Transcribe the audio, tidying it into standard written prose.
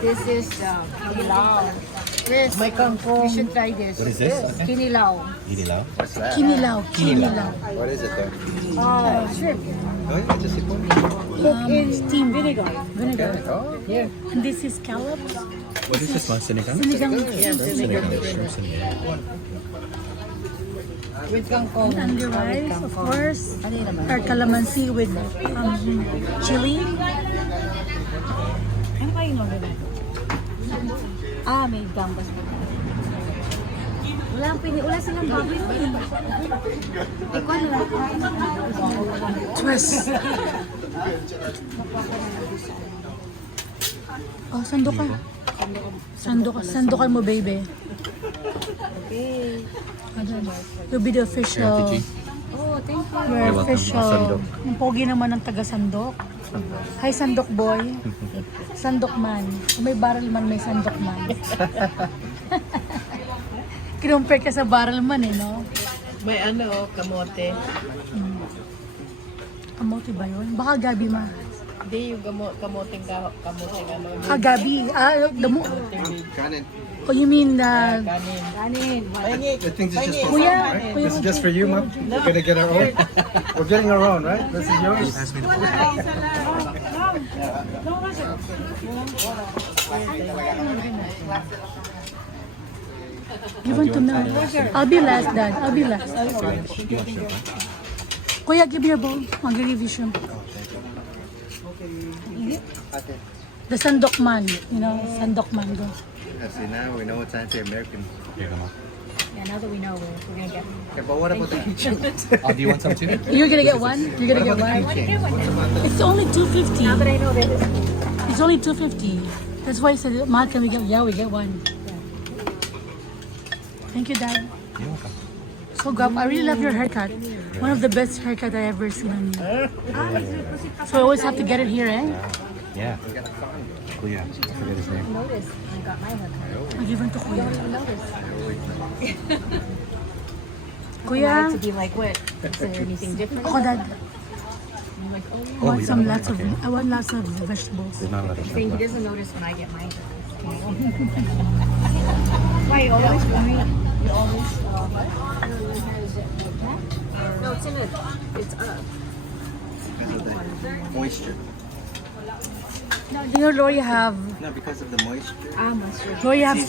This is kinilaw. Yes, may kangkong. You should try this. What is this? Kinilaw. Kinilaw? What's that? Kinilaw. Kinilaw. What is it though? Shrimp. Oh yeah, just a corn. Cooked in steam vinegar. Oh, Yeah. And this is scallops. What is this one? Sinigang? Sinigang. Sinigang. Shrimp sinigang. With kangkong. And the rice, of course. Or calamansi with chili. Ano kayo mo gano'n? May gambas. Wala silang baboy mo eh. Ikaw na lang. Twist. Oh, sandukan. Sandukan mo, baby. Okay. You'll be the official. Oh, thank you. You're welcome. official. Sandok. Ang pogi naman ng taga-sandok. Hi, sandok boy. Sandok man. Kung may barrel man, may sandok man. Kinumpare ka sa barrel man eh, no? May kamote. Kamote ba yun? Baka gabi ma. Hindi yung kamoteng Gabi. Damo. Kanin. Oh, you mean kanin. I think this is just for Kuya, right? kuya, This is just for you, Mom. We're gonna get our own. We're getting our own, right? This is yours. you want to know? I'll be last, Dad. I'll be last. Kuya, give me your bowl. Mag-give you shrimp. The sandok man. You know, sandok man. Go. See, now we know it's anti-American. Yeah, now that we know, we're gonna get Okay, but what about the keychain? Oh, do you want some too? You're gonna get one? You're gonna get one? It's only $2.50. Now that I know that. It's only $2.50. That's why I said, Ma, can we get? Yeah, we get one. Thank you, Dad. You're welcome. So good. I really love your haircut. One of the best haircut I ever seen on you. So I always have to get it here, eh? Yeah. Kuya. I forget his name. Notice, I got my haircut. I'll give it to Kuya. Notice. Kuya, To be like what? Is there anything different? ako, Dad. I'm like, oh, I want you some don't lots of. okay. I want lots of vegetables. There's not a lot of See, shrimp he left. doesn't notice when I get my haircut. Why you always worry? You always. No, it's in it. It's up. Because of the moisture. You know, Lori have No, because of the moisture. Mustard. Lori have